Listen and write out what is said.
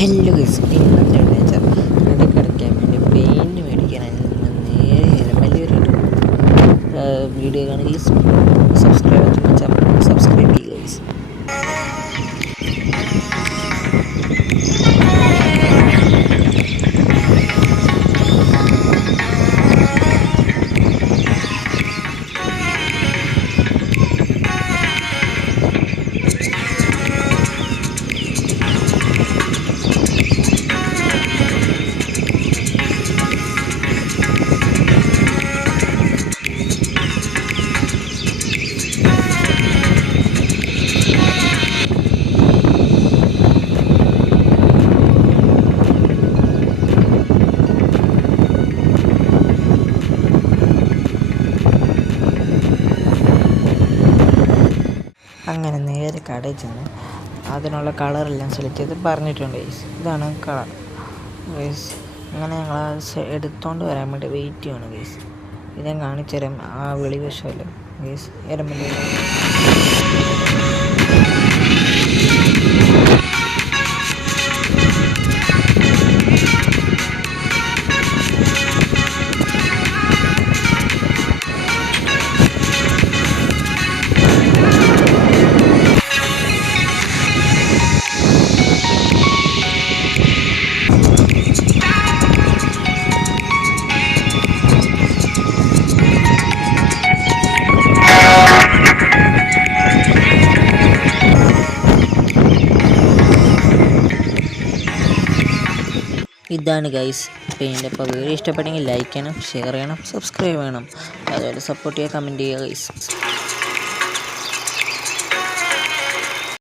Hello guys, ഇന്നത്തെ വെച്ചാൽ ഇടയ്ക്കിടയ്ക്കാൻ വേണ്ടി പെയിൻറ്റ് മേടിക്കാനായി നമ്മൾ നേരെ എരമല്ലൂർ വീഡിയോ കാണുക. സബ്സ്ക്രൈബ് ചെയ്യുക ഗൈസ്. അങ്ങനെ നേരെ കടയിൽ ചെന്ന് അതിനുള്ള കളറെല്ലാം സെലക്ട് ചെയ്ത് പറഞ്ഞിട്ടുണ്ട് ഗൈസ്. ഇതാണ് കളർ ഗൈസ്. അങ്ങനെ ഞങ്ങൾ എടുത്തോണ്ട് വരാൻ വേണ്ടി വെയിറ്റ് ചെയ്യണം ഗൈസ്. ഇത് ഞാൻ കാണിച്ചു തരാം. ആ വെളിവശമല്ലോ ഗൈസ്, എരമല്ലൂർ. ഇതാണ് ഗൈസ് പെയിൻ്റ്. അപ്പോൾ വീഡിയോ ഇഷ്ടപ്പെട്ടെങ്കിൽ ലൈക്ക് ചെയ്യണം, ഷെയർ ചെയ്യണം, സബ്സ്ക്രൈബ് ചെയ്യണം. അതുപോലെ സപ്പോർട്ട് ചെയ്യുക, കമൻറ്റ് ചെയ്യുക ഗൈസ്.